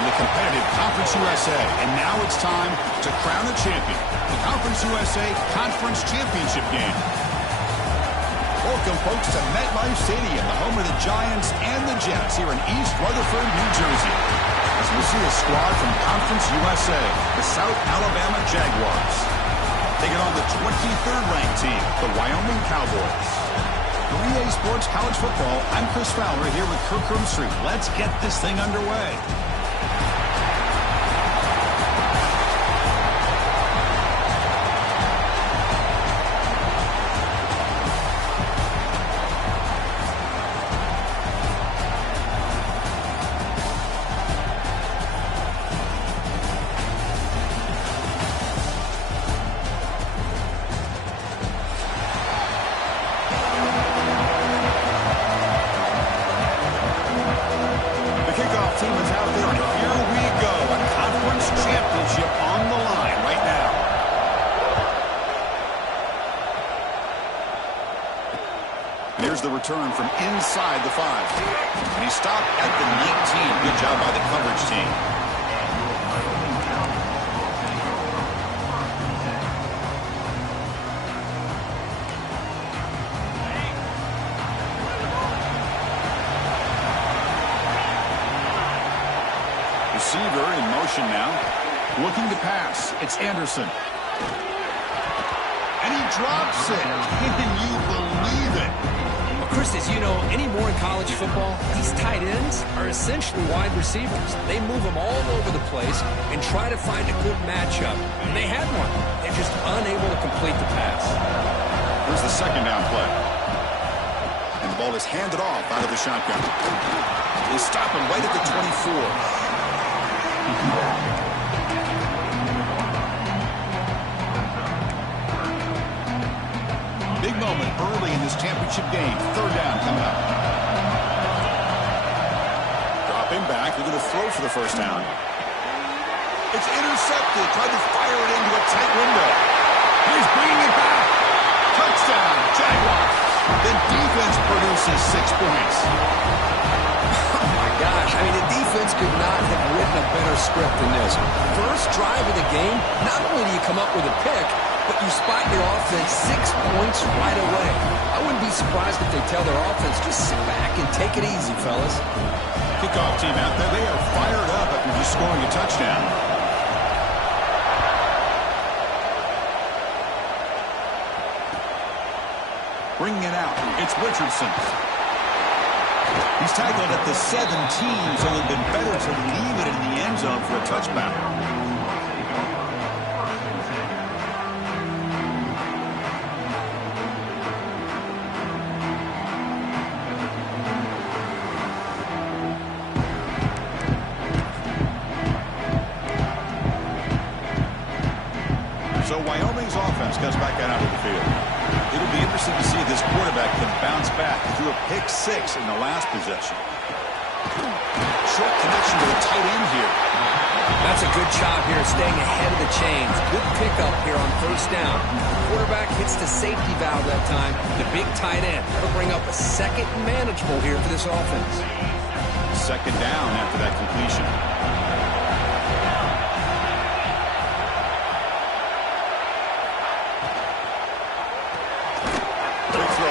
in the competitive Conference USA. And now it's time to crown a champion. The Conference USA Conference Championship game. Welcome, folks, to MetLife Stadium, the home of the Giants and the Jets here in East Rutherford, New Jersey. As we see a squad from Conference USA, the South Alabama Jaguars, taking on the 23rd ranked team, the Wyoming Cowboys. For EA Sports College Football, I'm Chris Fowler here with Kirk Street. Let's get this thing underway. Here's the return from inside the 5. And he stopped at the 19. Good job by the coverage team. Receiver in motion now. Looking to pass. It's Anderson. And he drops it. Can you believe it? Chris, as you know, anymore in college football, these tight ends are essentially wide receivers. They move them all over the place and try to find a good matchup. And they had one. They're just unable to complete the pass. Here's the second down play. And the ball is handed off out of the shotgun. They stop him right at the 24. Big moment early in this championship game. Third down coming up. Dropping back. They're going to throw for the first down. It's intercepted. Tried to fire it into a tight window. He's bringing it back. Touchdown, Jaguars. The defense produces 6 points. Oh, my gosh. I mean, the defense could not have written a better script than this. First drive of the game, not only do you come up with a pick, but you spot your offense 6 points right away. I wouldn't be surprised if they tell their offense, just sit back and take it easy, fellas. Kickoff team out there. They are fired up after just scoring a touchdown. Bringing it out. It's Richardson. He's tackled at the 17, so it would have been better to leave it in the end zone for a touchback. So Wyoming's offense comes back out onto the field. It'll be interesting to see if this quarterback can bounce back. He threw a pick-6 in the last possession. Short connection to the tight end here. That's a good job here, staying ahead of the chains. Good pickup here on first down. The quarterback hits the safety valve that time. The big tight end. That'll bring up a second and manageable here for this offense. Second down after that completion.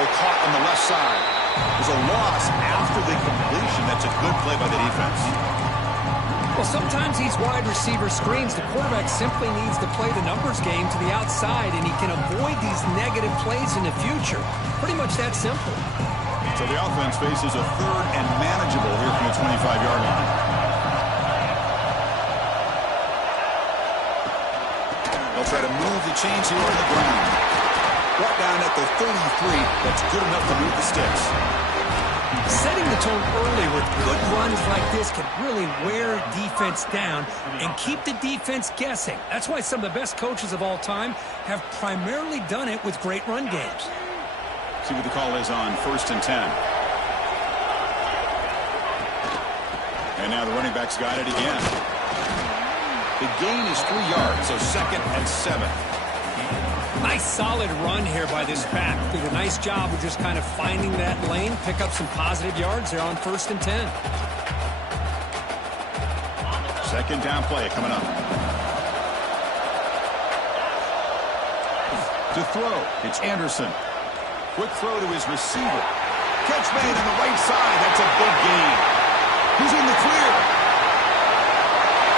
Caught on the left side. There's a loss after the completion. That's a good play by the defense. Well, sometimes these wide receiver screens, the quarterback simply needs to play the numbers game to the outside, and he can avoid these negative plays in the future. Pretty much that simple. So the offense faces a third and manageable here from the 25-yard line. They'll try to move the chains here on the ground. Brought down at the 33. That's good enough to move the sticks. Setting the tone early with good runs like this can really wear defense down and keep the defense guessing. That's why some of the best coaches of all time have primarily done it with great run games. See what the call is on 1st and 10. And now the running back's got it again. The gain is 3 yards, so 2nd and 7. Nice solid run here by this back. Did a nice job of just kind of finding that lane, pick up some positive yards there on 1st and 10. Second down play coming up. To throw, it's Anderson. Quick throw to his receiver. Catch made on the right side. That's a big gain. He's in the clear.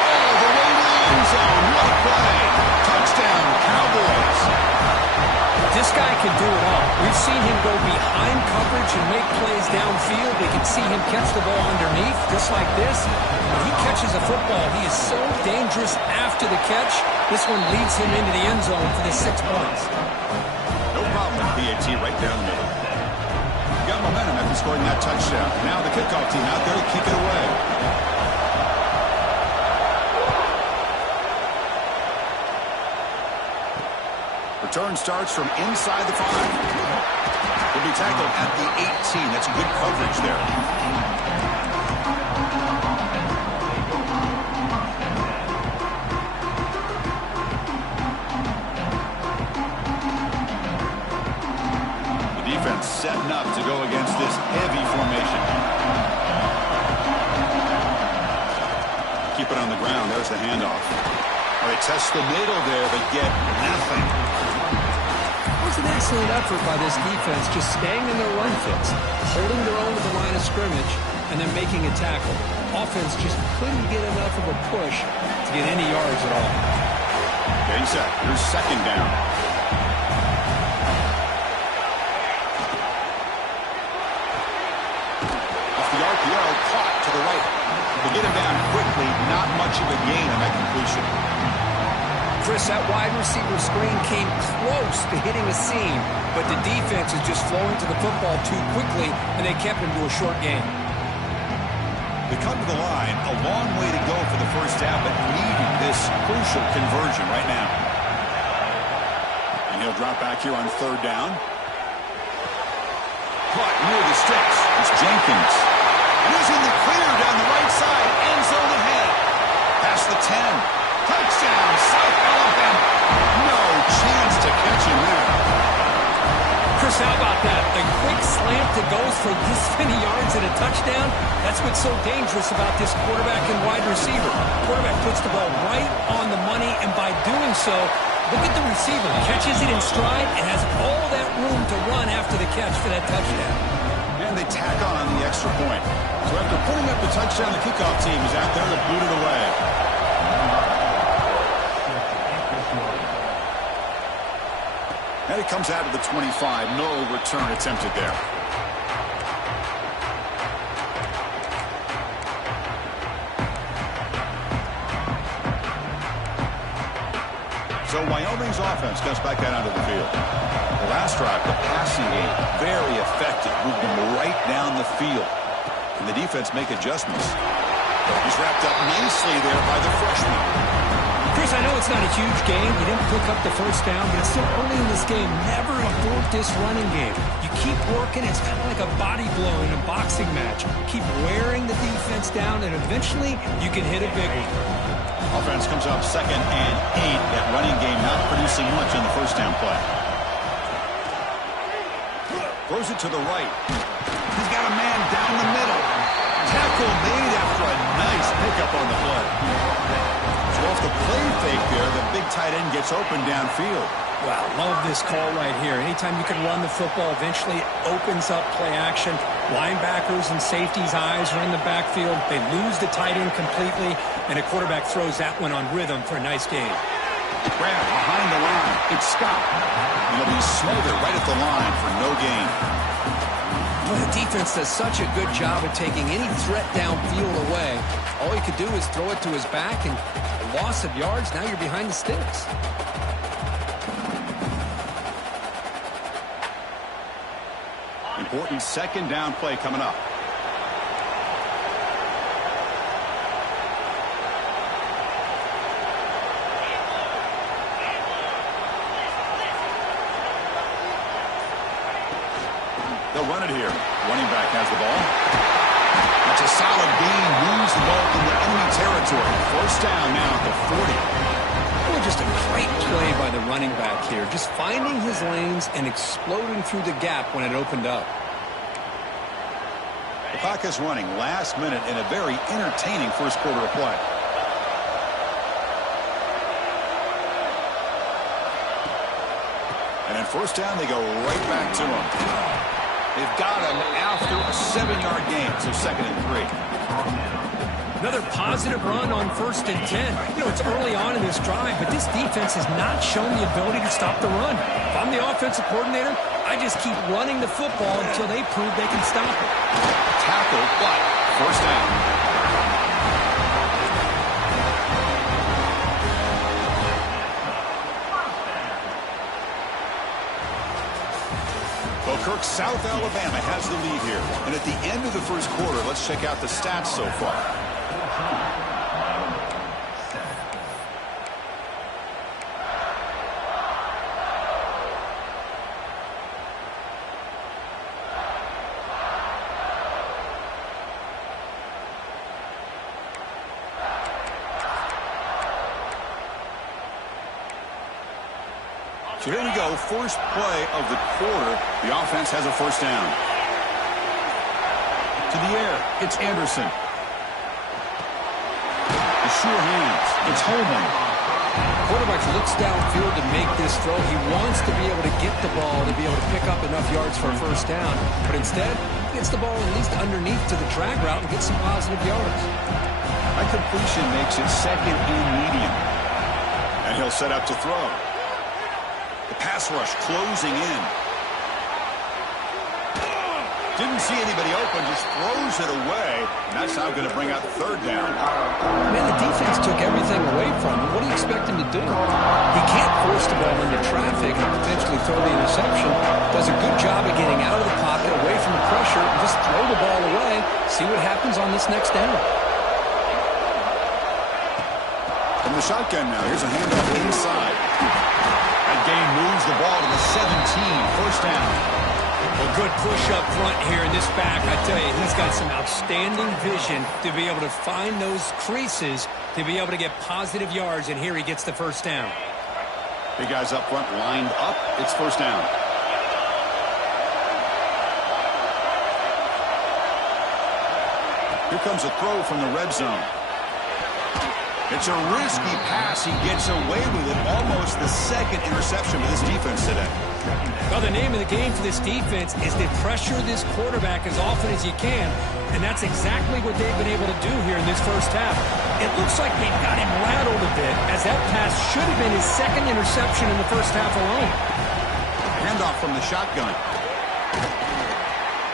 All the way to the end zone. What a play. Touchdown, Cowboys. This guy can do it all. We've seen him go behind coverage and make plays downfield. We can see him catch the ball underneath, just like this. When he catches a football, he is so dangerous after the catch. This one leads him into the end zone for the 6 points. No problem with PAT right down the middle. Got momentum after scoring that touchdown. Now the kickoff team out there to kick it away. Return starts from inside the 5. Will be tackled at the 18. That's good coverage there. The defense setting up to go against this heavy formation. Keep it on the ground. There's the handoff. Well, they test the middle there, but get nothing. It was an excellent effort by this defense, just staying in their run fits, holding their own to the line of scrimmage, and then making a tackle. Offense just couldn't get enough of a push to get any yards at all. Getting set. Here's second down. Off the RPO, caught to the right. They get him down quickly. Not much of a gain on that completion. Chris, that wide receiver screen came close to hitting a seam, but the defense is just flowing to the football too quickly, and they kept him to a short gain. They come to the line, a long way to go for the first down, but needing this crucial conversion right now. And he'll drop back here on third down. Caught near the sticks. It's Jenkins. And he's in the clear down the right side. End zone ahead. Past the 10. Touchdown, South Alabama. No chance to catch him there. Chris, how about that? A quick slant that goes for this many yards and a touchdown. That's what's so dangerous about this quarterback and wide receiver. Quarterback puts the ball right on the money, and by doing so, look at the receiver. Catches it in stride and has all that room to run after the catch for that touchdown. And they tack on the extra point. So after putting up the touchdown, the kickoff team is out there to boot it away. And it comes out of the 25. No return attempted there. So Wyoming's offense comes back out onto the field. The last drive, the passing game, very effective. Moved them right down the field. And the defense make adjustments. He's wrapped up nicely there by the freshman. Chris, I know it's not a huge game. You didn't pick up the first down, but it's still early in this game. Never abort this running game. You keep working. It's kind of like a body blow in a boxing match. Keep wearing the defense down, and eventually you can hit a big one. Offense comes up 2nd and 8. That running game not producing much on the first down play. Throws it to the right. He's got a man down the middle. Tackle made after a nice pickup on the play. So off the play fake there, the big tight end gets open downfield. Wow, love this call right here. Anytime you can run the football, eventually it opens up play action. Linebackers and safeties' eyes are in the backfield. They lose the tight end completely, and a quarterback throws that one on rhythm for a nice gain. Grab behind the line. It's stopped. He'll be smothered right at the line for no gain. Well, the defense does such a good job of taking any threat downfield away. All he could do is throw it to his back, and a loss of yards, now you're behind the sticks. Important second down play coming up. They'll run it here. Running back has the ball. That's a solid gain. Moves the ball into enemy territory. First down now at the 40. Well, just a great play by the running back here. Just finding his lanes and exploding through the gap when it opened up. The clock is running last minute in a very entertaining first quarter of play. first down, they go right back to him. They've got him after a 7-yard gain, so 2nd and 3. Another positive run on 1st and 10. You know, it's early on in this drive, but this defense has not shown the ability to stop the run. If I'm the offensive coordinator, I just keep running the football until they prove they can stop it. Tackle, but first down. Well, Kirk, South Alabama has the lead here. And at the end of the first quarter, let's check out the stats so far. So here we go, first play of the quarter. The offense has a first down. To the air, it's Anderson. The sure hands, it's Holman. Quarterback looks downfield to make this throw. He wants to be able to get the ball to be able to pick up enough yards for a first down. But instead, he gets the ball at least underneath to the drag route and gets some positive yards. That completion makes it 2nd and medium. And he'll set up to throw. The pass rush closing in. Didn't see anybody open, just throws it away. And that's now going to bring out 3rd down. Man, the defense took everything away from him. What do you expect him to do? He can't force the ball into traffic and potentially throw the interception. Does a good job of getting out of the pocket, away from the pressure, and just throw the ball away. See what happens on this next down. From the shotgun now, here's a handoff inside. That game moves the ball to the 17, first down. A good push up front here in this back. I tell you, he's got some outstanding vision to be able to find those creases, to be able to get positive yards, and here he gets the first down. Big guys up front lined up. It's first down. Here comes a throw from the red zone. It's a risky pass. He gets away with it. Almost the 2nd interception for this defense today. Well, the name of the game for this defense is to pressure this quarterback as often as you can, and that's exactly what they've been able to do here in this first half. It looks like they've got him rattled a bit, as that pass should have been his 2nd interception in the first half alone. Handoff from the shotgun.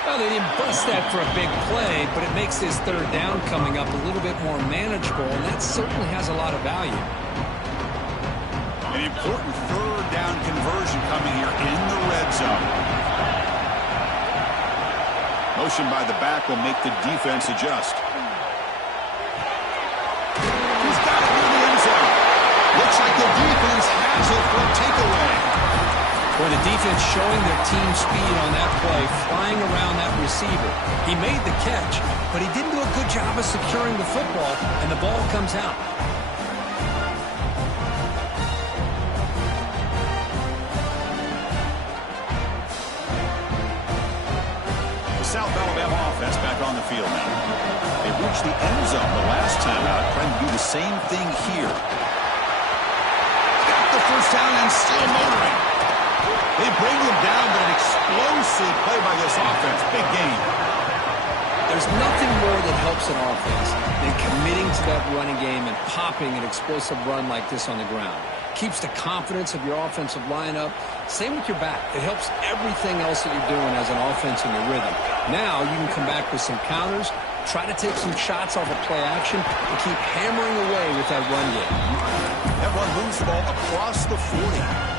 Well, they didn't bust that for a big play, but it makes this 3rd down coming up a little bit more manageable, and that certainly has a lot of value. An important 3rd down conversion coming here in the red zone. Motion by the back will make the defense adjust. He's got it in the end zone. Looks like the defense has it for a takeaway. Well, the defense showing their team speed on that play, flying around that receiver. He made the catch, but he didn't do a good job of securing the football, and the ball comes out. The South Alabama offense back on the field now. They reached the end zone the last time out, trying to do the same thing here. Got the first down and still motoring. They bring them down, but an explosive play by this offense. Big game. There's nothing more that helps an offense than committing to that running game and popping an explosive run like this on the ground. Keeps the confidence of your offensive lineup. Same with your back. It helps everything else that you're doing as an offense in your rhythm. Now you can come back with some counters, try to take some shots off of play action, and keep hammering away with that run game. That run moves the ball across the 40.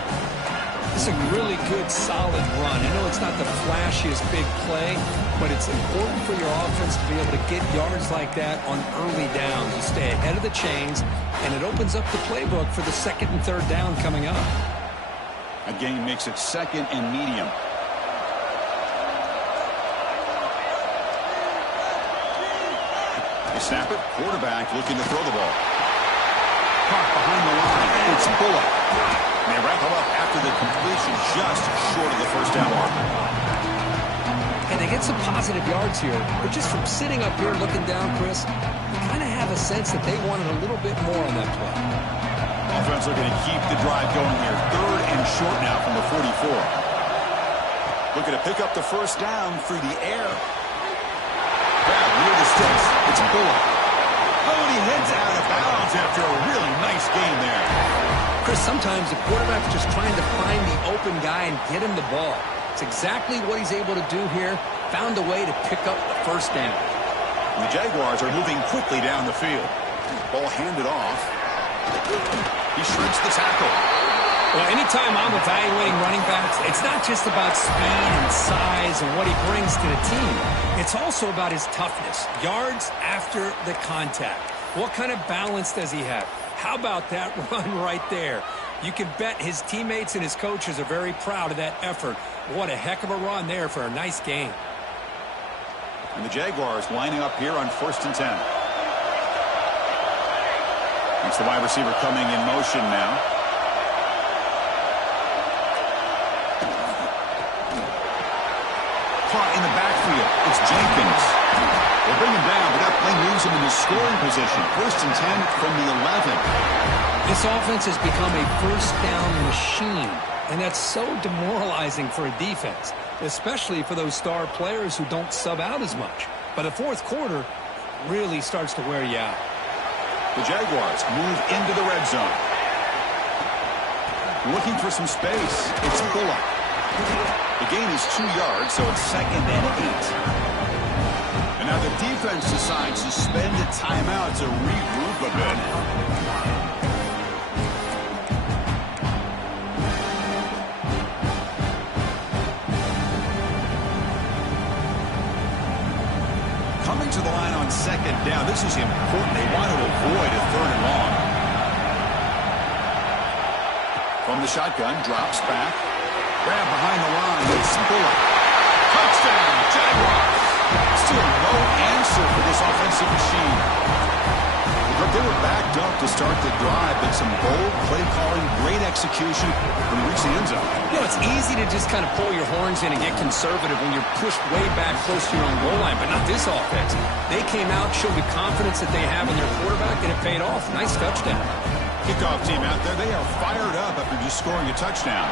It's a really good, solid run. I know it's not the flashiest big play, but it's important for your offense to be able to get yards like that on early downs. You stay ahead of the chains, and it opens up the playbook for the 2nd and 3rd down coming up. A gain makes it 2nd and medium. They snap it. Quarterback looking to throw the ball. Caught behind the line. It's Bullock. And they wrap him up after the completion, just short of the first down marker. And they get some positive yards here, but just from sitting up here looking down, Chris, you kind of have a sense that they wanted a little bit more on that play. Offense looking to keep the drive going here. 3rd and short now from the 44. Looking to pick up the first down through the air. Grab near the sticks. It's Bullock. Oh, and he heads out of bounds after a really nice game there. Chris, sometimes the quarterback's just trying to find the open guy and get him the ball. It's exactly what he's able to do here. Found a way to pick up the first down. And the Jaguars are moving quickly down the field. Ball handed off. He shrinks the tackle. Well, anytime I'm evaluating running backs, it's not just about speed and size and what he brings to the team. It's also about his toughness, yards after the contact. What kind of balance does he have? How about that run right there? You can bet his teammates and his coaches are very proud of that effort. What a heck of a run there for a nice game. And the Jaguars lining up here on 1st and 10. It's the wide receiver coming in motion now. Caught in the backfield. It's Jenkins. They bring him down, but that play moves him into scoring position. 1st and 10 from the 11. This offense has become a first down machine, and that's so demoralizing for a defense, especially for those star players who don't sub out as much. But the 4th quarter really starts to wear you out. The Jaguars move into the red zone. Looking for some space. It's Bullock. The gain is 2 yards, so it's 2nd and 8. And now the defense decides to spend a timeout to regroup a bit. Coming to the line on 2nd down. This is important. They want to avoid a 3rd and long. From the shotgun, drops back. Grab behind the line. It's Bullock. Touchdown, Jaguars. Still no answer for this offensive machine. Look, they were backed up to start the drive, but some bold play calling, great execution when they reach the end zone. You know, it's easy to just kind of pull your horns in and get conservative when you're pushed way back close to your own goal line, but not this offense. They came out, showed the confidence that they have in their quarterback, and it paid off. Nice touchdown. Kickoff team out there, they are fired up after just scoring a touchdown.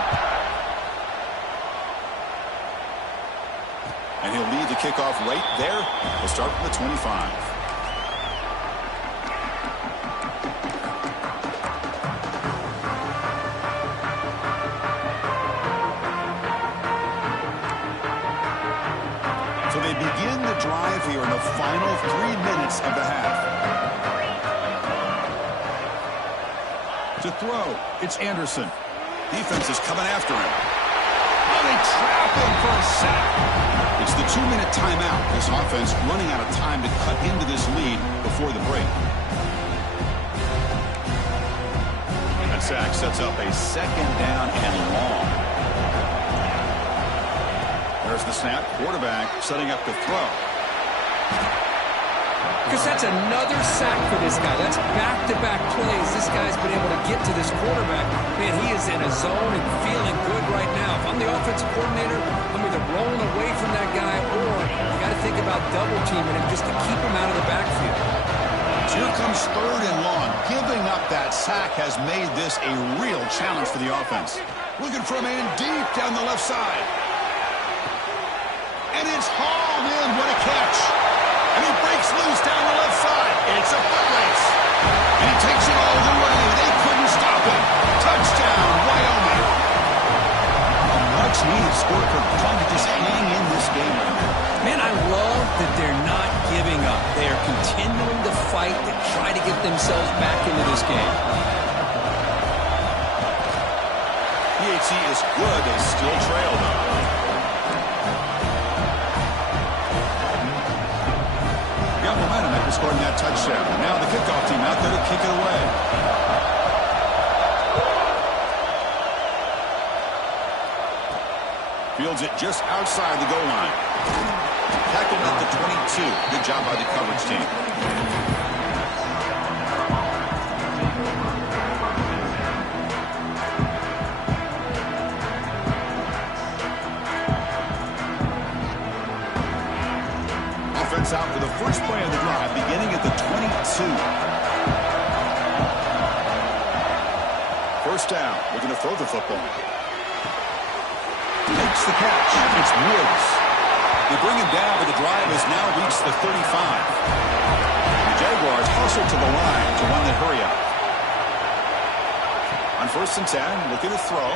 And he'll lead the kickoff right there. We'll start from the 25. So they begin the drive here in the final 3 minutes of the half. To throw, it's Anderson. Defense is coming after him. Oh, they trap him for a sack. It's the 2-minute timeout. This offense running out of time to cut into this lead before the break. That sack sets up a 2nd down and long. There's the snap. Quarterback setting up to throw. Because that's another sack for this guy. That's back-to-back plays. This guy's been able to get to this quarterback. Man, he is in a zone and feeling good right now. If I'm the offensive coordinator, I'm either rolling away from that guy or you got to think about double-teaming him just to keep him out of the backfield. So here comes 3rd and long. Giving up that sack has made this a real challenge for the offense. Looking for a man deep down the left side. And it's hauled in. What a catch. And he breaks loose down the left side. It's a foot race. And he takes it all the way. They couldn't stop him. Touchdown, Wyoming. A much-needed score for trying to just hang in this game right now. Man, I love that they're not giving up. They are continuing to fight to try to get themselves back into this game. PAT is good. They still trail, though. Got momentum after scoring that touchdown. Now the kickoff team out there to kick it away. Fields it just outside the goal line. Tackled at the 22. Good job by the coverage team. Offense out for the first play of the drive, beginning at the 22. first down. Looking to throw the football. Makes the catch. It's Woods. They bring him down, but the drive has now reached the 35. The Jaguars hustle to the line to run the hurry up. On 1st and 10, looking to throw.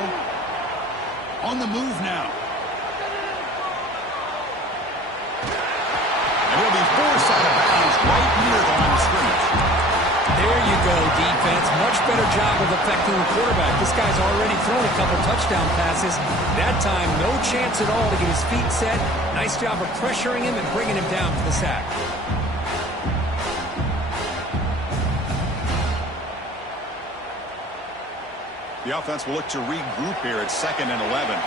On the move now. And he'll be forced out of bounds right near the line of scrimmage. There you go, defense. Much better job of affecting the quarterback. This guy's already thrown a couple touchdown passes. That time, no chance at all to get his feet set. Nice job of pressuring him and bringing him down for the sack. The offense will look to regroup here at 2nd and 11.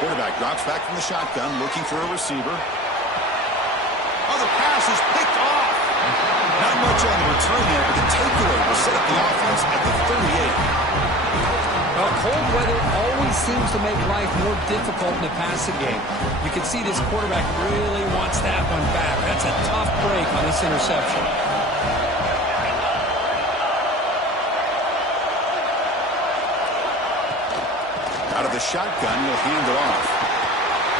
Quarterback drops back from the shotgun, looking for a receiver. Oh, the pass is picked off. Not much on the return there, but the takeaway will set up the offense at the 38. Well, cold weather always seems to make life more difficult in the passing game. You can see this quarterback really wants that one back. That's a tough break on this interception. Out of the shotgun, he'll hand it off.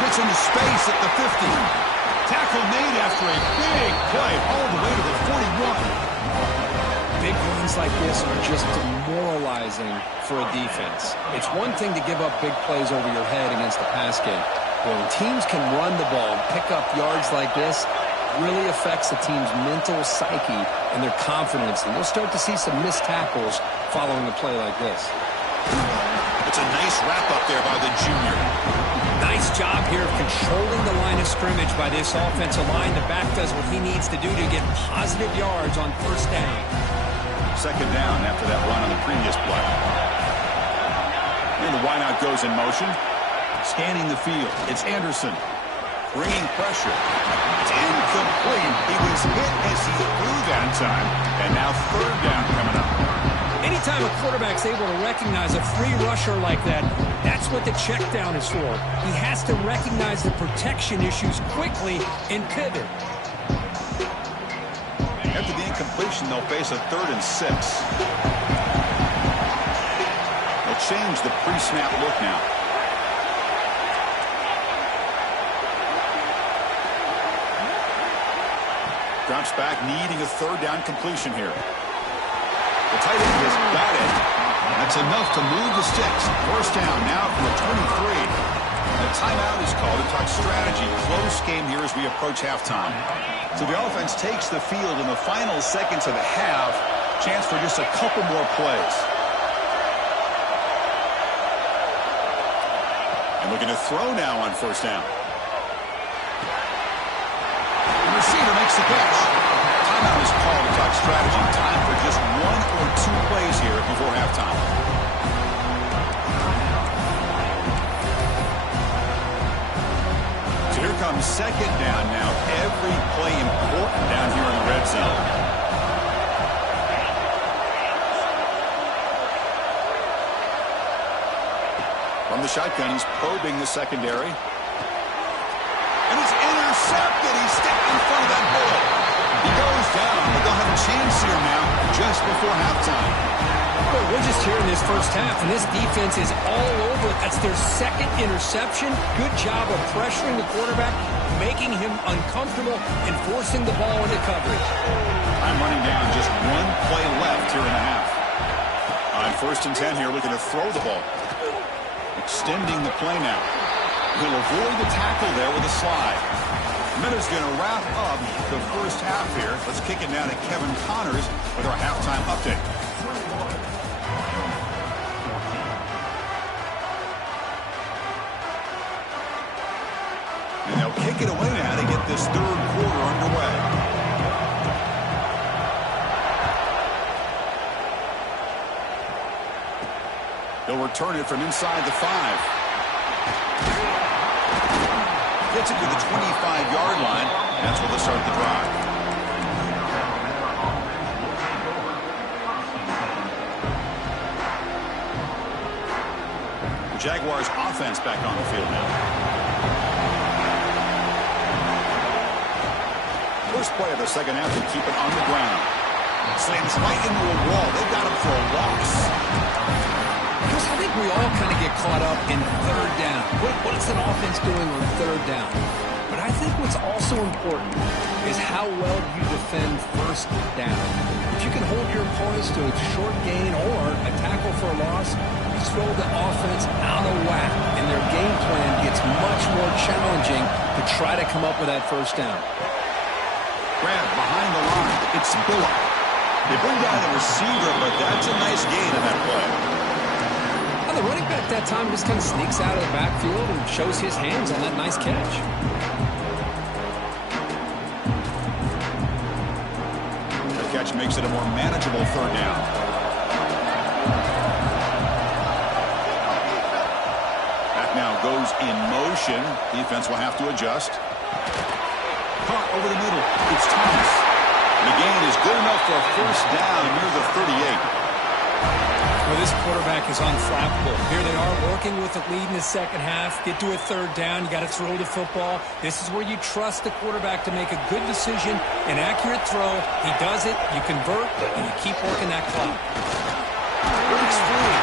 Gets into space at the 50. Tackle made after a big play all the way to the 41. Big runs like this are just demoralizing for a defense. It's one thing to give up big plays over your head against the pass game. But when teams can run the ball and pick up yards like this, it really affects the team's mental psyche and their confidence. And you'll start to see some missed tackles following a play like this. It's a nice wrap-up there by the junior. Nice job here of controlling the line of scrimmage by this offensive line. The back does what he needs to do to get positive yards on 1st down. 2nd down after that run on the previous play. And the wideout goes in motion. Scanning the field. It's Anderson. Bringing pressure. It's incomplete. He was hit as he threw that time. And now 3rd down coming up. Anytime a quarterback's able to recognize a free rusher like that, that's what the check down is for. He has to recognize the protection issues quickly and pivot. After the incompletion, they'll face a 3rd and 6. They'll change the pre-snap look now. Drops back, needing a 3rd down completion here. The tight end has got it. That's enough to move the sticks. 1st down now from the 23. The timeout is called to talk strategy. Close game here as we approach halftime. So the offense takes the field in the final seconds of the half. Chance for just a couple more plays. And looking to throw now on 1st down. The receiver makes the catch. Timeout is called to talk strategy. Time for just 1 or 2 plays here before halftime. So here comes 2nd down now. Every play important down here in the red zone. From the shotgun, he's probing the secondary. And it's intercepted. He's stepped in front of that bullet. He goes down, but they'll have a chance here now just before halftime. Well, we're just here in this 1st half, and this defense is all over it. That's their 2nd interception. Good job of pressuring the quarterback, making him uncomfortable, and forcing the ball into coverage. I'm running down, just 1 play left here in the half. On 1st and 10 here, looking to throw the ball. Extending the play now. He'll avoid the tackle there with a slide. Minutes going to wrap up the 1st half here. Let's kick it down to Kevin Connors with our halftime update. And they'll kick it away now to get this 3rd quarter underway. They'll return it from inside the 5. Gets it to the 25-yard line. That's where they'll start the drive. The Jaguars offense back on the field now. First play of the 2nd half to keep it on the ground. Slams right into a wall. They've got him for a loss. Chris, I think we all kind of get caught up in third down. What is an offense doing on third down? But I think what's also important is how well you defend first down. If you can hold your opponents to a short gain or a tackle for a loss, you throw the offense out of whack, and their game plan gets much more challenging to try to come up with that first down. Grab behind the line. It's Bullock. They bring down the receiver, but that's a nice gain in that play. Well, the running back that time just kind of sneaks out of the backfield and shows his hands on that nice catch. The catch makes it a more manageable third down. That now goes in motion. Defense will have to adjust. Caught over the middle. It's Thomas. The gain is good enough for a first down near the 38. Well, this quarterback is unflappable. Here they are working with the lead in the second half. Get to a third down. You got to throw the football. This is where you trust the quarterback to make a good decision, an accurate throw. He does it. You convert, and you keep working that clock. Breaks free.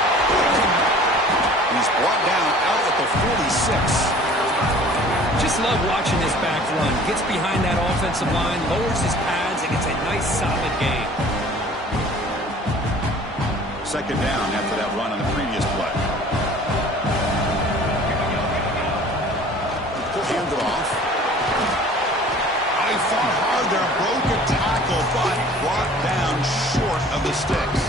He's brought down out at the 46. Just love watching this back run. Gets behind that offensive line, lowers his pads, and gets a nice solid gain. Second down after that run on the previous play. He'll hand it off. I fought hard there, broke a tackle, but brought down short of the sticks.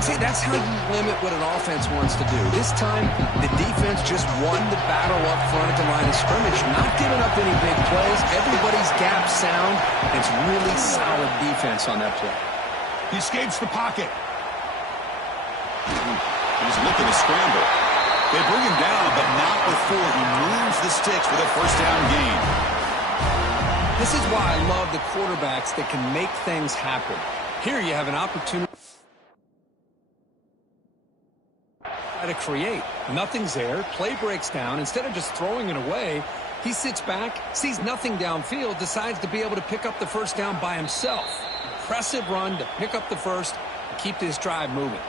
See, that's how you limit what an offense wants to do. This time, the defense just won the battle up front at the line of scrimmage, not giving up any big plays. Everybody's gap sound. It's really solid defense on that play. He escapes the pocket. He's looking to scramble. They bring him down, but not before he moves the sticks with a first down gain. This is why I love the quarterbacks that can make things happen. Here you have an opportunity to create. Nothing's there. Play breaks down. Instead of just throwing it away, he sits back, sees nothing downfield, decides to be able to pick up the first down by himself. Impressive run to pick up the first and keep this drive moving.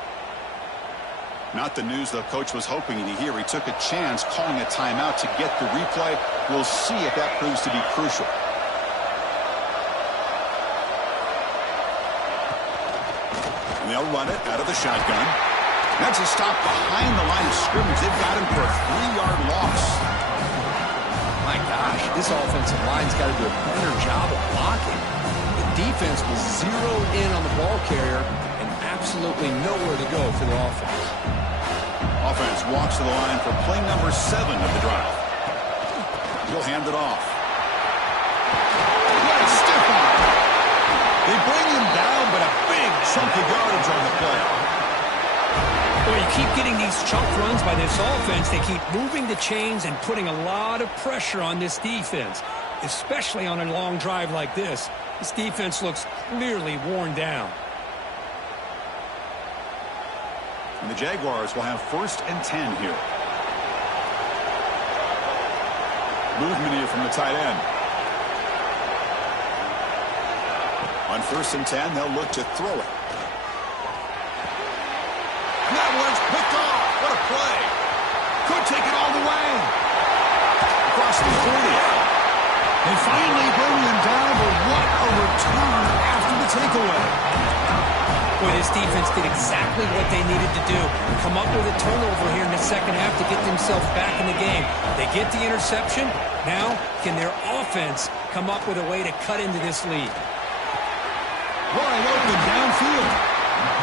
Not the news the coach was hoping to hear. He took a chance calling a timeout to get the replay. We'll see if that proves to be crucial. And they'll run it out of the shotgun. That's a stop behind the line of scrimmage. They've got him for a 3-yard loss. My gosh, this offensive line's got to do a better job of blocking. The defense was zeroed in on the ball carrier and absolutely nowhere to go for the offense. Offense walks to the line for play number 7 of the drive. He'll hand it off. What a stiff arm. They bring him down, but a big chunk of yardage on the play. Well, you keep getting these chunk runs by this offense. They keep moving the chains and putting a lot of pressure on this defense, especially on a long drive like this. This defense looks clearly worn down. And the Jaguars will have 1st and 10 here. Movement here from the tight end. On 1st and 10, they'll look to throw it. And that one's picked off. What a play. Could take it all the way. Across the 40. They finally bring him down, but what a return after the takeaway. Boy, this defense did exactly what they needed to do. Come up with a turnover here in the second half to get themselves back in the game. They get the interception. Now, can their offense come up with a way to cut into this lead? Wide open downfield.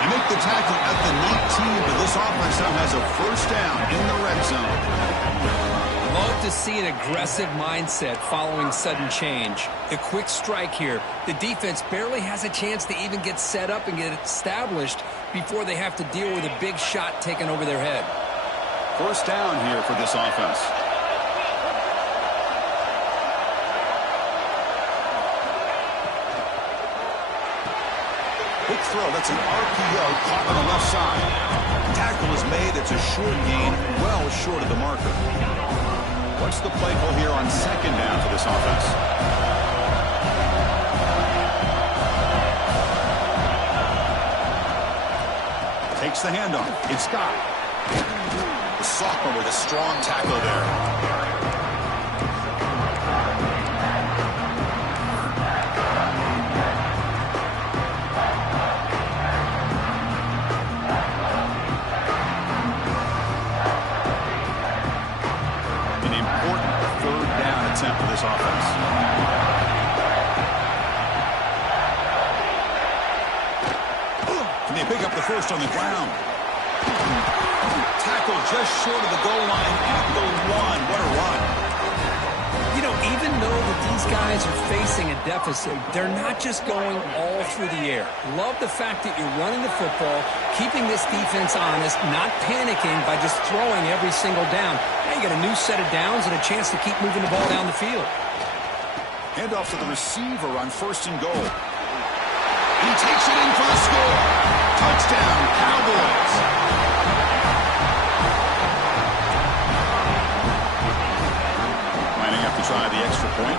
They make the tackle at the 19, but this offense now has a first down in the red zone. Love to see an aggressive mindset following sudden change. The quick strike here. The defense barely has a chance to even get set up and get established before they have to deal with a big shot taken over their head. First down here for this offense. Quick throw. That's an RPO caught on the left side. Tackle is made. It's a short gain, well short of the marker. What's the play call here on second down for this offense? fakes the handoff. It's Scott. The sophomore with a strong tackle there. An important third down attempt for this offense. Can they pick up the first on the ground? Tackle just short of the goal line at the 1. What a run. You know, even though that these guys are facing a deficit, they're not just going all through the air. Love the fact that you're running the football, keeping this defense honest, not panicking by just throwing every single down. Now you got a new set of downs and a chance to keep moving the ball down the field. Handoff to the receiver on 1st and goal. He takes it in for the score. Touchdown, Cowboys. Lining up to try the extra point.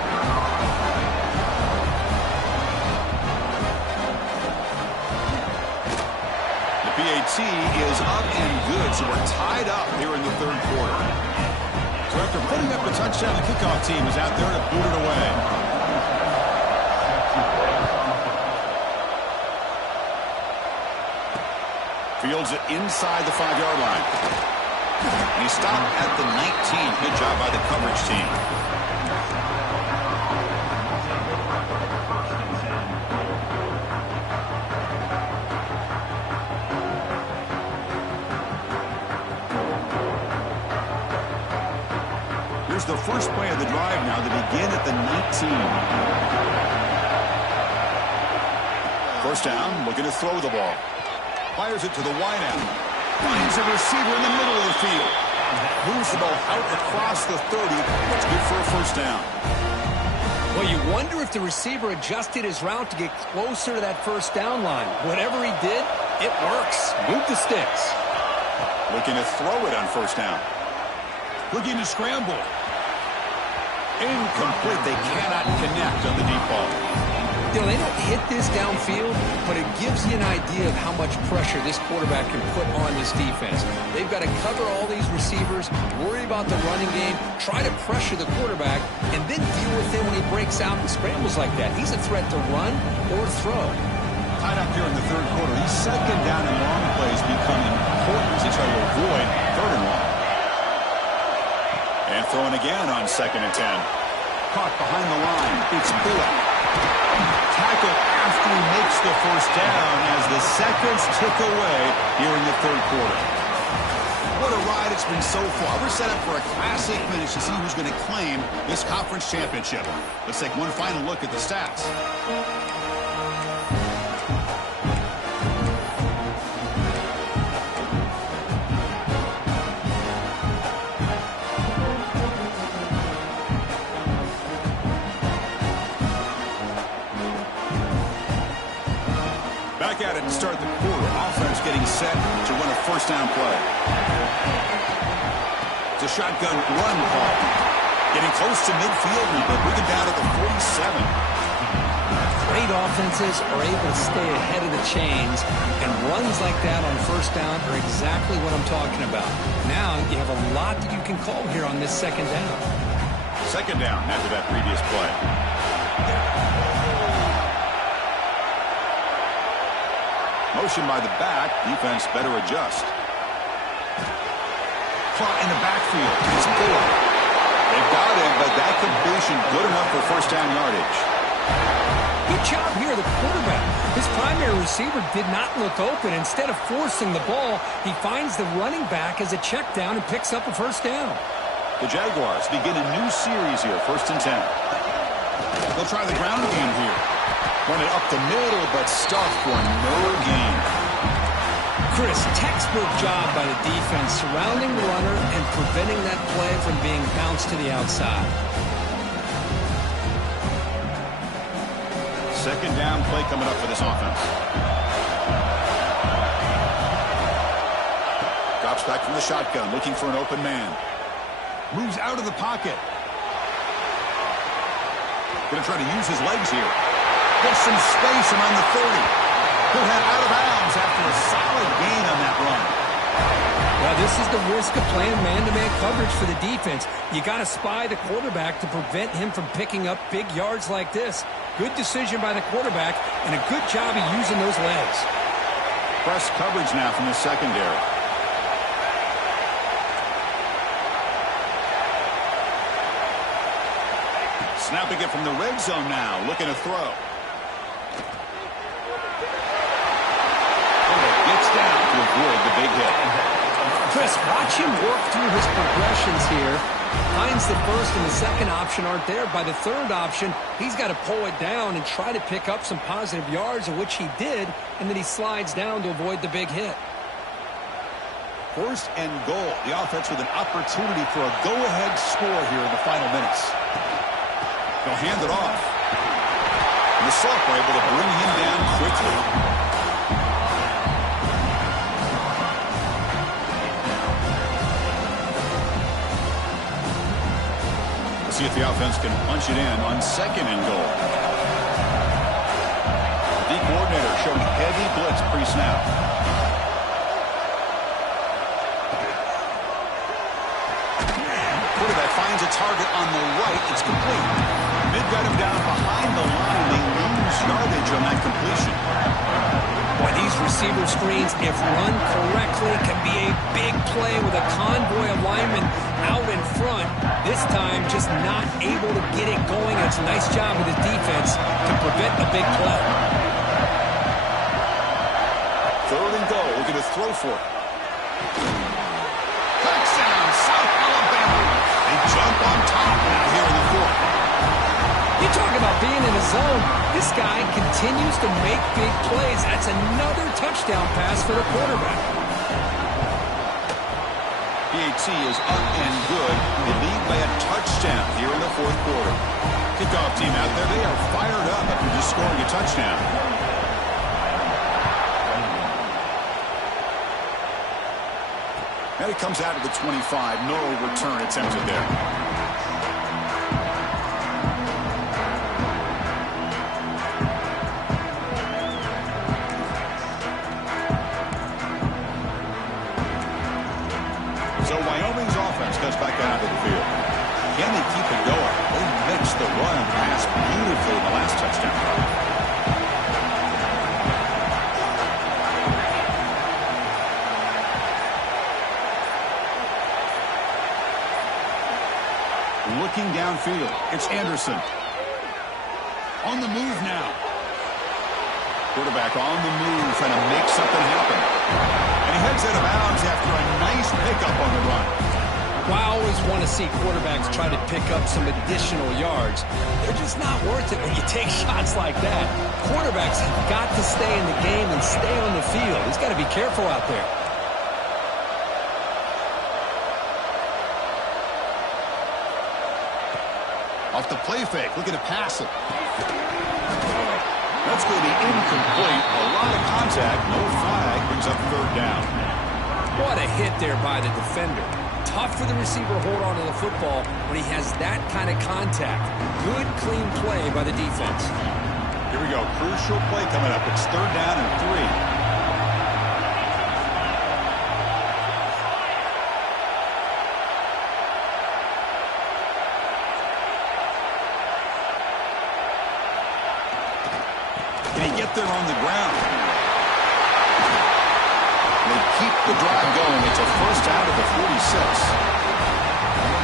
The PAT is up and good, so we're tied up here in the 3rd quarter. So after putting up a touchdown, the kickoff team is out there to boot it away. Fields it inside the 5-yard line. And he stopped at the 19. Good job by the coverage team. Here's the first play of the drive now to begin at the 19. First down, looking to throw the ball. Fires it to the wideout. Finds a receiver in the middle of the field. Moves the ball out across the 30. That's good for a first down. Well, you wonder if the receiver adjusted his route to get closer to that first down line. Whatever he did, it works. Move the sticks. Looking to throw it on first down. Looking to scramble. Incomplete. They cannot connect on the deep ball. You know, they don't hit this downfield, but it gives you an idea of how much pressure this quarterback can put on this defense. They've got to cover all these receivers, worry about the running game, try to pressure the quarterback, and then deal with him when he breaks out and scrambles like that. He's a threat to run or throw. Tied up here in the 3rd quarter. These 2nd down and long plays become important to try to avoid 3rd and long. And throwing again on 2nd and 10. Caught behind the line. It's Bullock. Tackle after he makes the first down as the seconds tick away here in the 3rd quarter. What a ride it's been so far. We're set up for a classic finish to see who's going to claim this conference championship. Let's take one final look at the stats. Back at it to start the quarter. Offense getting set to run a first down play. It's a shotgun run call. Getting close to midfield now, but bring it down at the 47. Great offenses are able to stay ahead of the chains, and runs like that on first down are exactly what I'm talking about. Now you have a lot that you can call here on this 2nd down. 2nd down after that previous play. Motion by the back. Defense better adjust. Caught in the backfield. It's Bullock. They've got him, but that completion good enough for first down yardage. Good job here, the quarterback. His primary receiver did not look open. Instead of forcing the ball, he finds the running back as a check down and picks up a first down. The Jaguars begin a new series here, 1st and 10. They'll try the ground game here. Run it up the middle, but stuffed for no gain. Chris, textbook job by the defense surrounding the runner and preventing that play from being bounced to the outside. 2nd down play coming up for this offense. Drops back from the shotgun, looking for an open man. Moves out of the pocket. Going to try to use his legs here. Gets some space around the 30. He'll head out of bounds after a solid gain on that run. Well, this is the risk of playing man-to-man coverage for the defense. You got to spy the quarterback to prevent him from picking up big yards like this. Good decision by the quarterback, and a good job of using those legs. Press coverage now from the secondary. Snapping it from the red zone now, looking to throw. Gets down to avoid the big hit. Chris, watch him work through his progressions here. Finds the first and the second option aren't there. By the third option, he's got to pull it down and try to pick up some positive yards, of which he did, and then he slides down to avoid the big hit. First and goal. The offense with an opportunity for a go-ahead score here in the final minutes. They'll hand it off. And the Soft are able to bring him down quickly. Let's see if the offense can punch it in on second and goal. The coordinator showing heavy blitz pre-snap. Quarterback finds a target on the right. It's complete. Mid got him down behind the line. They lose yardage on that completion. Boy, these receiver screens, if run correctly, can be a big play with a convoy of linemen out in front. This time, just not able to get it going. It's a nice job with his defense to prevent a big play. Third and goal. Looking to throw for it. Touchdown, South Alabama. They jump on top now here in the fourth. You talk about being in the zone. This guy continues to make big plays. That's another touchdown pass for the quarterback. PAT is up and good. They lead by a touchdown here in the fourth quarter. Kickoff team out there. They are fired up after just scoring a touchdown. And it comes out of the 25. No return attempted there. So Wyoming's offense comes back out of the field. Can they keep it going? They mixed the run and pass beautifully in the last touchdown drive. Looking downfield, it's Anderson. On the move now. Quarterback on the move, trying to make something happen. And he heads out of bounds after a nice pickup on the run. Well, I always want to see quarterbacks try to pick up some additional yards. They're just not worth it when you take shots like that. Quarterbacks have got to stay in the game and stay on the field. He's got to be careful out there. Off the play fake, looking to pass it. That's going to be incomplete. A lot of contact, no flag, brings up third down. What a hit there by the defender. Tough for the receiver to hold on to the football when he has that kind of contact. Good, clean play by the defense. Here we go, crucial play coming up. It's third down and 3. There on the ground. They keep the drive going. It's a first out of the 46.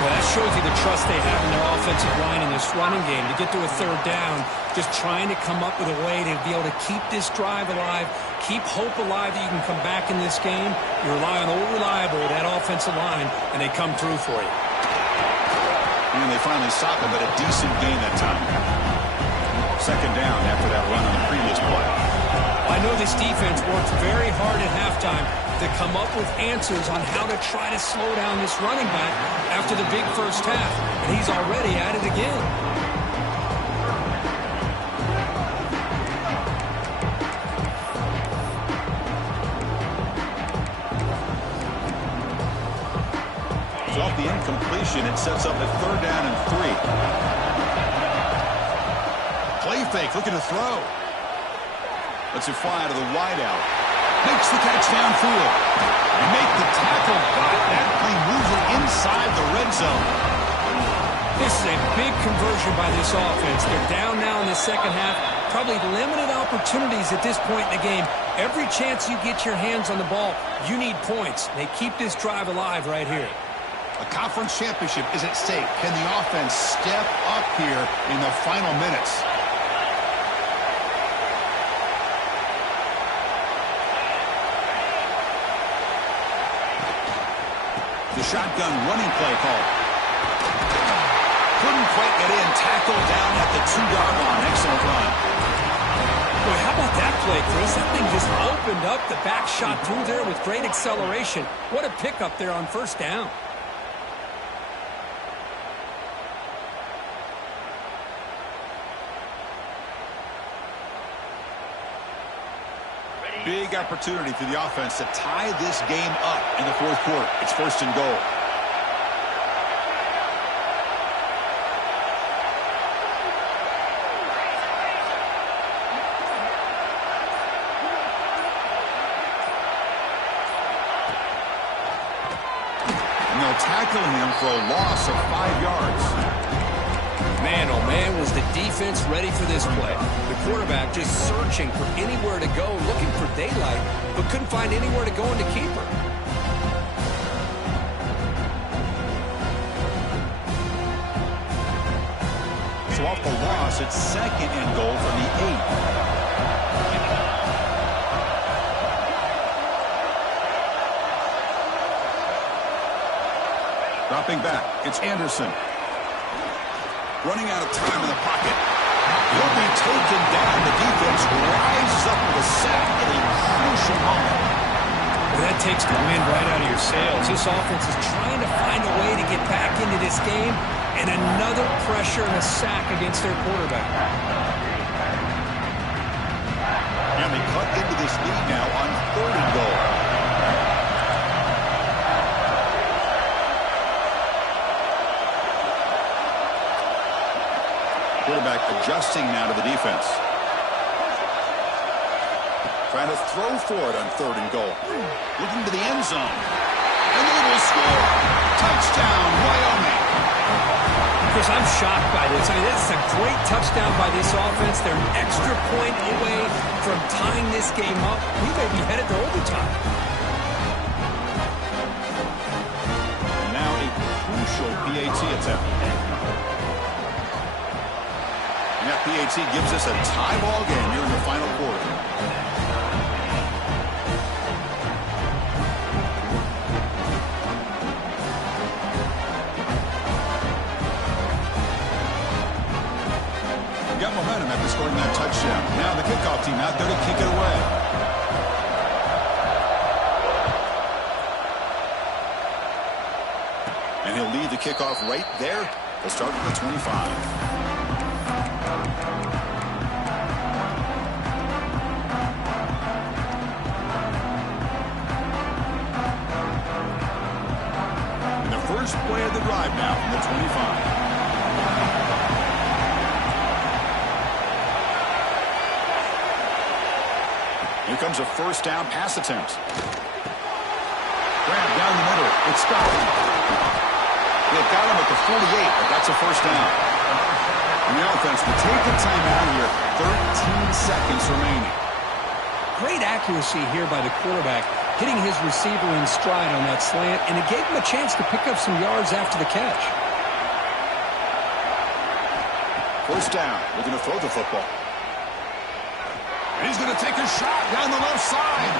Well, that shows you the trust they have in their offensive line in this running game. To get to a third down, just trying to come up with a way to be able to keep this drive alive, keep hope alive that you can come back in this game. You rely on old reliable, that offensive line, and they come through for you. And they finally stop him, but a decent gain that time. Second down after that run on the previous play. I know this defense worked very hard at halftime to come up with answers on how to try to slow down this running back after the big first half, and he's already at it again. So off the incompletion, it sets up a third down and 3. Play fake, looking to throw. Let's it fly to the wideout. Makes the catch downfield. And make the tackle, but that play moves it inside the red zone. This is a big conversion by this offense. They're down now in the second half. Probably limited opportunities at this point in the game. Every chance you get your hands on the ball, you need points. They keep this drive alive right here. A conference championship is at stake. Can the offense step up here in the final minutes? The shotgun running play call. Couldn't quite get in. Tackle down at the 2-yard line. Excellent run. Boy, how about that play, Chris? That thing just opened up. The back shot through there with great acceleration. What a pickup there on first down. Big opportunity for the offense to tie this game up in the fourth quarter. It's first and goal. And they'll tackle him for a loss of 5 yards. Man, oh man, was the defense ready for this play. The quarterback just searching for anywhere to go, looking for daylight, but couldn't find anywhere to go in the keeper. So off the loss, it's second and goal from the 8. Dropping back, it's Anderson. Running out of time in the pocket. He'll be taken down. The defense rises up with a sack at a crucial moment. Well, that takes the wind right out of your sails. This offense is trying to find a way to get back into this game, and another pressure and a sack against their quarterback. And they cut into this lead now on third and goal. Quarterback adjusting now to the defense. Trying to throw for it on third and goal. Looking to the end zone. And they will score. Touchdown, Wyoming. Chris, I'm shocked by this. I mean, this is a great touchdown by this offense. They're an extra point away from tying this game up. We may be headed to overtime. And now a crucial PAT attempt. And that PAT gives us a tie ball game here in the final quarter. Got momentum after scoring that touchdown. Now the kickoff team out there to kick it away. And he'll lead the kickoff right there. They'll start at the 25. First play of the drive now from the 25. Here comes a first down pass attempt. Grab down the middle. It's Scotland. They've got him at the 48, but that's a first down. And the offense will take the timeout here. 13 seconds remaining. Great accuracy here by the quarterback, hitting his receiver in stride on that slant, and it gave him a chance to pick up some yards after the catch. First down. Looking to throw the football. And he's going to take a shot down the left side.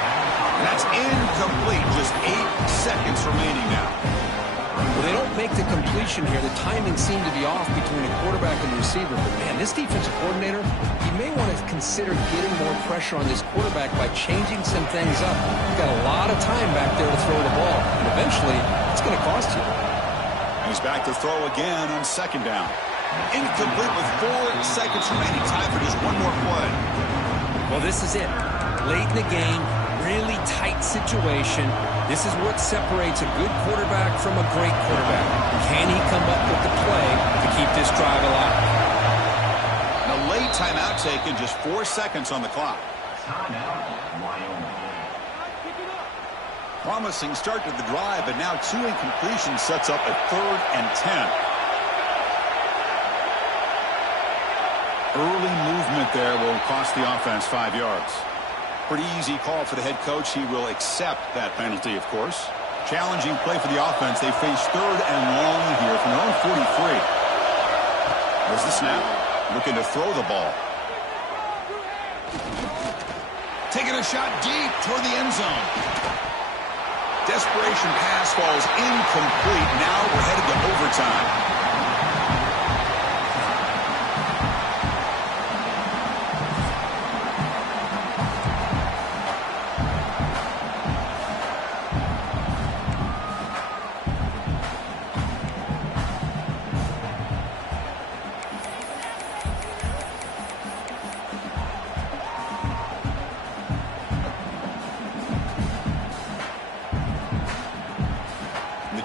And that's incomplete. Just 8 seconds remaining now. Well, they don't make the completion here. The timing seemed to be off between the quarterback and the receiver. But, man, this defensive coordinator, he may want to consider getting more pressure on this quarterback by changing some things up. You've got a lot of time back there to throw the ball. And eventually, it's going to cost you. He's back to throw again on second down. Incomplete with 4 seconds remaining. Time for just one more play. Well, this is it. Late in the game, really tight situation. This is what separates a good quarterback from a great quarterback. Can he come up with the play to keep this drive alive? And a late timeout taken, just 4 seconds on the clock. Timeout, Wyoming. Promising start to the drive, but now 2 incompletions sets up a 3rd and 10. Early movement there will cost the offense 5 yards. Pretty easy call for the head coach. He will accept that penalty, of course. Challenging play for the offense. They face 3rd and long here from their own 43. There's the snap. Looking to throw the ball. Taking a shot deep toward the end zone. Desperation pass falls incomplete. Now we're headed to overtime.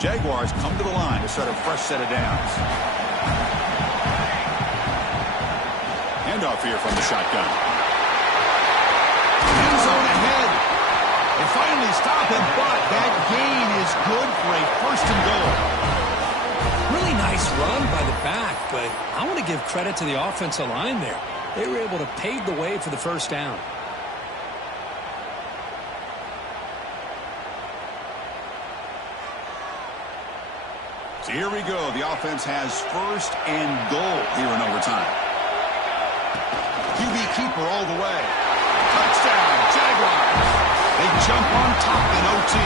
Jaguars come to the line to start a fresh set of downs. Handoff here from the shotgun. End zone ahead. They finally stop him, but that gain is good for a 1st and goal. Really nice run by the back, but I want to give credit to the offensive line there. They were able to pave the way for the 1st down. So here we go. The offense has 1st and goal here in overtime. QB keeper all the way. Touchdown, Jaguars. They jump on top in OT.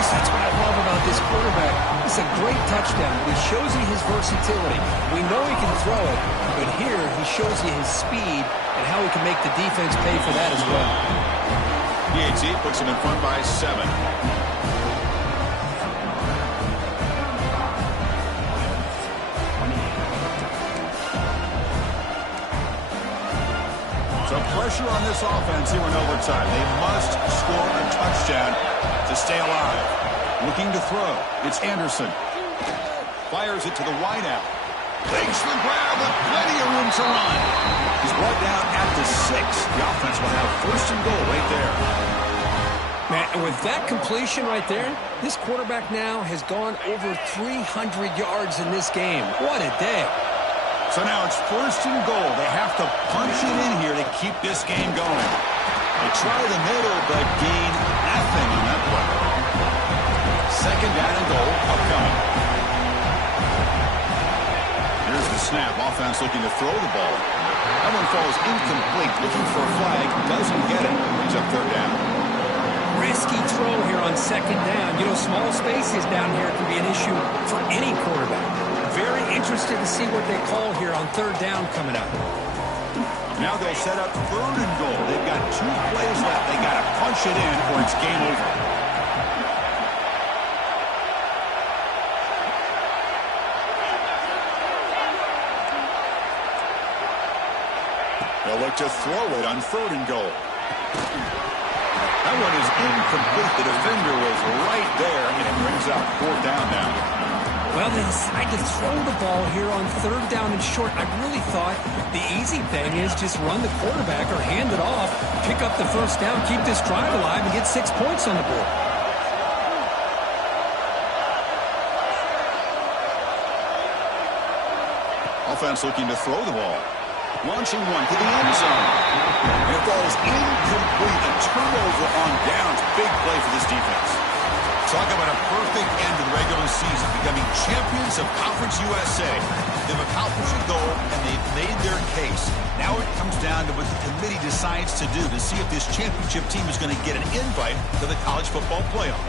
That's what I love about this quarterback. It's a great touchdown, but he shows you his versatility. We know he can throw it, but here he shows you his speed and how he can make the defense pay for that as well. PAT puts him in front by 7. So pressure on this offense here in overtime. They must score a touchdown to stay alive. Looking to throw. It's Anderson. Fires it to the wideout. Takes the grab with plenty of room to run. He's brought down at the 6. The offense will have 1st and goal right there. Man, and with that completion right there, this quarterback now has gone over 300 yards in this game. What a day. So now it's 1st and goal. They have to punch it in here to keep this game going. They try the middle, but gain nothing on that play. 2nd down and goal upcoming. Here's the snap. Offense looking to throw the ball. That one falls incomplete. Looking for a flag. Doesn't get it. Brings up 3rd down. Risky throw here on 2nd down. You know, small spaces down here can be an issue for any quarterback. Very interested to see what they call here on 3rd down coming up. Now they'll set up 3rd and goal. They've got 2 plays left. They got to punch it in or it's game over. They'll look to throw it on 3rd and goal. That one is incomplete. The defender was right there, and it brings up 4th down now. Well, they decide to throw the ball here on 3rd down and short. I really thought the easy thing is just run the quarterback or hand it off, pick up the 1st down, keep this drive alive, and get 6 points on the board. Offense looking to throw the ball. Launching one to the end zone. It falls incomplete. A turnover on downs. Big play for this defense. Talk about a perfect end to the regular season, becoming champions of Conference USA. They've accomplished a goal, and they've made their case. Now it comes down to what the committee decides to do to see if this championship team is going to get an invite to the college football playoff.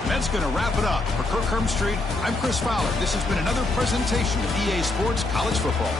And that's going to wrap it up. For Kirk Street, I'm Chris Fowler. This has been another presentation of EA Sports College Football.